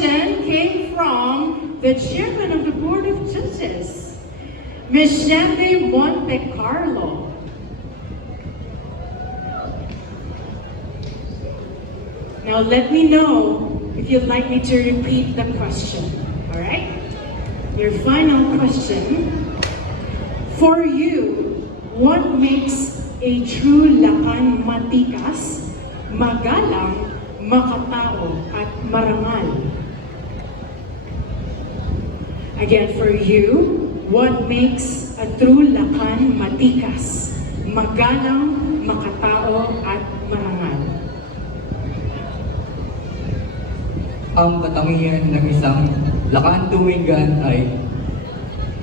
question came from the chairman of the Board of Judges, Ms. Shandy Monte Carlo. Now let me know if you'd like me to repeat the question, all right? Your final question. For you, what makes a true Lakan matikas, magalang, makatao, at marangal? Again, for you, what makes a true Lakan matikas, magalang, makatao, at marangal? Ang katangian ng isang Lakan Tuwinggan ay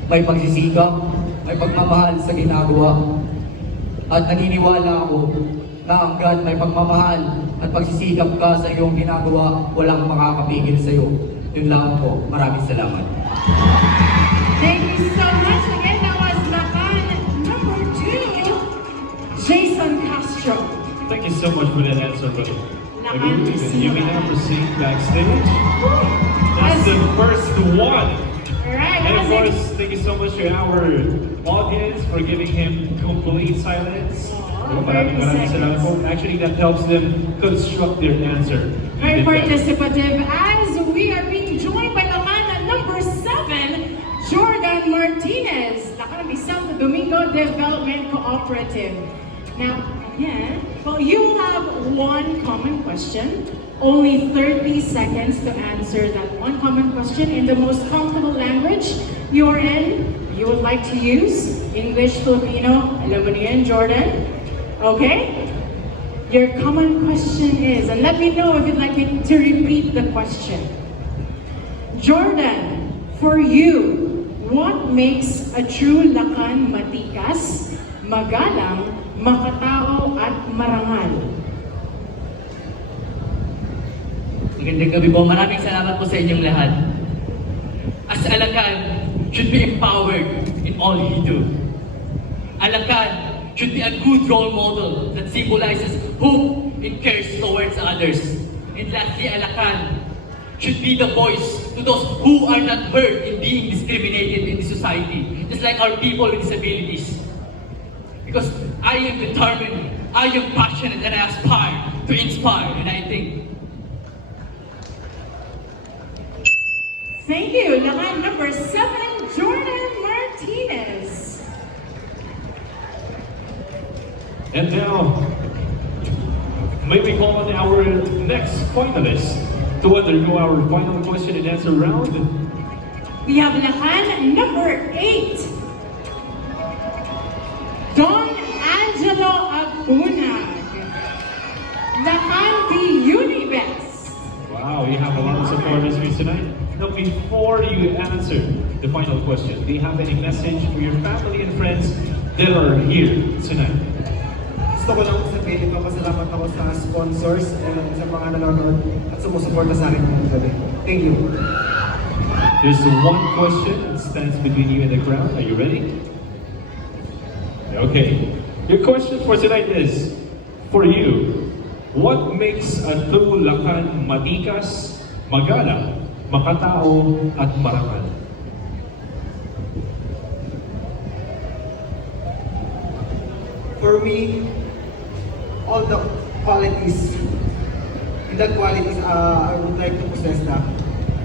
may pagsisikap, may pagmamahal sa ginagawa, at naniniwala ako na hanggat may pagmamahal at pagsisikap ka sa iyong ginagawa, walang makakapigil sa iyo. Yun lang po. Maraming salamat. Thank you so much. Again, that was Lakan number 2, Jason Castro. Thank you so much for that answer, brother. Lakan You may now proceed backstage. That's the first one. Alright, And of course, thank you so much to our audience for giving him complete silence. Maraming salamat po. Actually, that helps them construct their answer. very participative as we are being joined by Lakan number 7, Jordan Martinez, Lakan ng Santo Domingo Development Cooperative. Now, again, well, you have one common question. Only 30 seconds to answer that one common question in the most comfortable language you're in. You would like to use English, Filipino, alam mo niyan, Jordan? Okay? Your common question is, and let me know if you'd like me to repeat the question. Jordan, for you, what makes a true Lakan matikas, magalang, makatao, at marangal? Magandang gabi po. Maraming salamat po sa inyong lahat. As Alakan should be empowered in all he do. Alakan should be a good role model that symbolizes hope and cares towards others. And lastly, Alakan should be the voice to those who are not heard in being discriminated in the society, just like our people with disabilities. Because I am determined, I am passionate, and I aspire to inspire, and I think Thank you. Lakan number 7, Jordan Martinez. And now, may we call on our next finalist to undergo our final question and answer round. We have Lakan number 8, Don Angelo Abunag, Lakan the Unibest. Wow, you have a lot of supporters here tonight. Now, before you answer the final question, do you have any message for your family and friends that are here tonight? Gusto ko lang sabihin, papasalamat ako sa sponsors and sa mga nanonood at sumusuporta sa akin ngayong gabi. Thank you. There's one question that stands between you and the crowd. Are you ready? Okay. Your question for tonight is, for you, what makes a true Lakan matikas, magalang, makatao, at marangal? For me, all the qualities, in that qualities, I would like to possess that.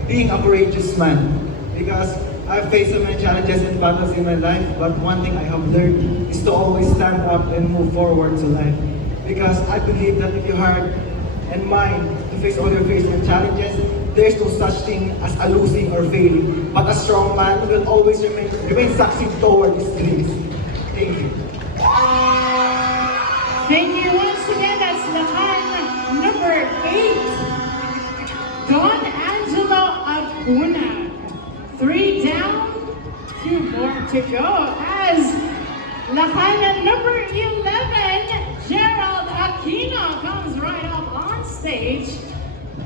Being a courageous man. Because I've faced so many challenges and battles in my life, but one thing I have learned is to always stand up and move forward to life. Because I believe that if you heart and mind to face all your facing challenges, there's no such thing as a losing or failing. But a strong man will always remain succeed toward his dreams. Thank you. Thank you once again. That's Lakan number 8, Don Angelo Abunag. 3 down, 2 more to go as Lakan number 11, Gerald Aquino comes right up on stage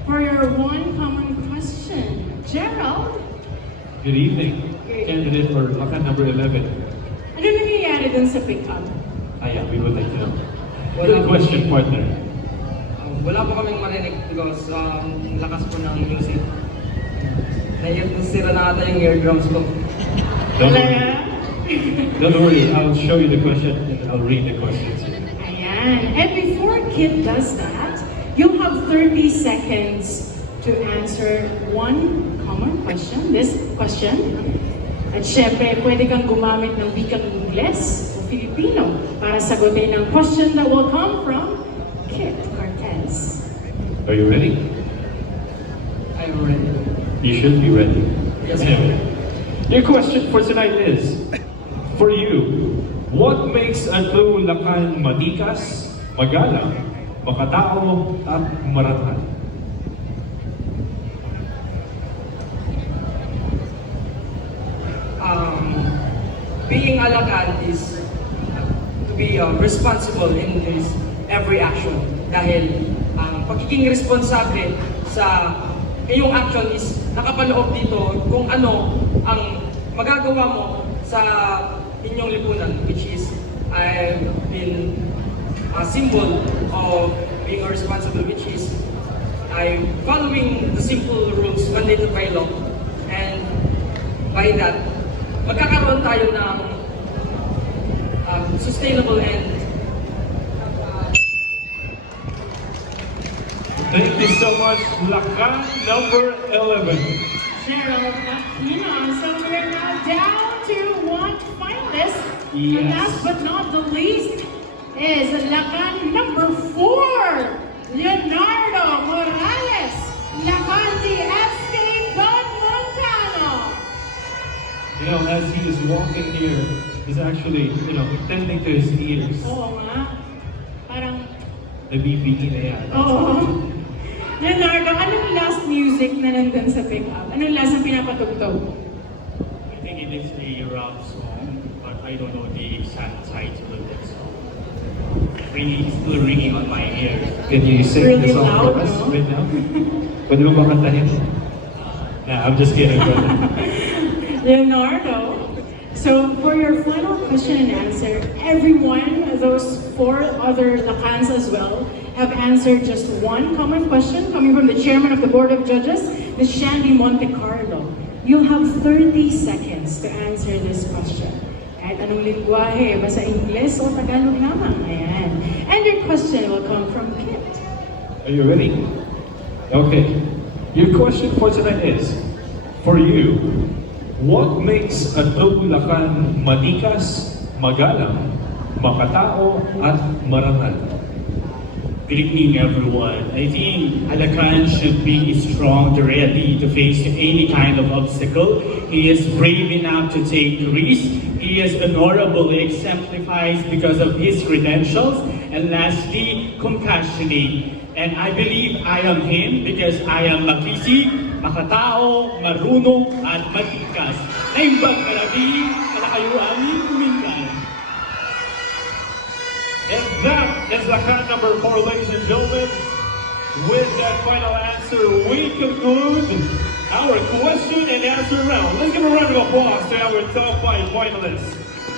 for your one common question. Gerald? Good evening, candidate for Lakan number 11. Ano nangyayari dun sa pick-up? Yeah, we would like to know. Good question, partner. wala po kaming marinig because lakas po ng music. Nasira na ata yung eardrums ko. Don't Wala worry. na? Don't worry, I'll show you the question and I'll read the questions. Ayan. And before Kit does that, you'll have 30 seconds to answer one common question, this question. At syempre, pwede kang gumamit ng wikang Ingles o Filipino para sagutin ang question that will come from Kit Cortez. Are you ready? I'm ready. You should be ready. Yes, Anyway, your question for tonight is, for you, what makes a true Lakan matikas, magalang, makatao, at marangal? Being Alakan is to be responsible in his every action. Dahil ang pagiging responsable sa iyong action is nakapaloob dito kung ano ang magagawa mo sa inyong lipunan, which is I've been a symbol of being a responsible, which is I'm following the simple rules mandated by law, and by that, magkakaroon tayo ng sustainable and Thank you so much, Lakan number 11. Gerald Aquino. So we're now down to one finalist. Yes. And last but not the least is Lakan number 4, Leonardo Morales, Lakan DFC Don Montano. You know, as he is walking here, he's actually, tending to his ears. Oo nga. Parang, Nabibigyan na yan. oo. Leonardo, anong last music na nandun sa pick-up? Anong last na pinapatugtog? I think it is a rap song, but I don't know the exact title of that song. Really, still ringing on my ears. Can you sing Really the song loud, for us no? right now? Pwede mo ba kantahin? Nah, I'm just kidding, brother. Leonardo. So for your final question and answer, everyone, those 4 other Lakans as well, have answered just one common question coming from the chairman of the Board of Judges, Ms. Shandy Monte Carlo. You'll have 30 seconds to answer this question. At anong lingwahe, basta Ingles o Tagalog lamang. Ayan. And your question will come from Kit. Are you ready? Okay. Your question for tonight is, for you, what makes a true Lakan matikas, magalang, makatao, at marangal? Good evening, everyone. I think Alakan should be strong, ready to face any kind of obstacle. He is brave enough to take risks. He is honorable, exemplifies because of his credentials. And lastly, compassionate. And I believe I am him because I am makisig, makatao, marunong, at matikas. Naimbag kalabi, kalakayuan, kumingan. And that is Lakan number 4, ladies and gentlemen. With that final answer, we conclude our question and answer round. Let's give a round of applause to our top 5 finalists.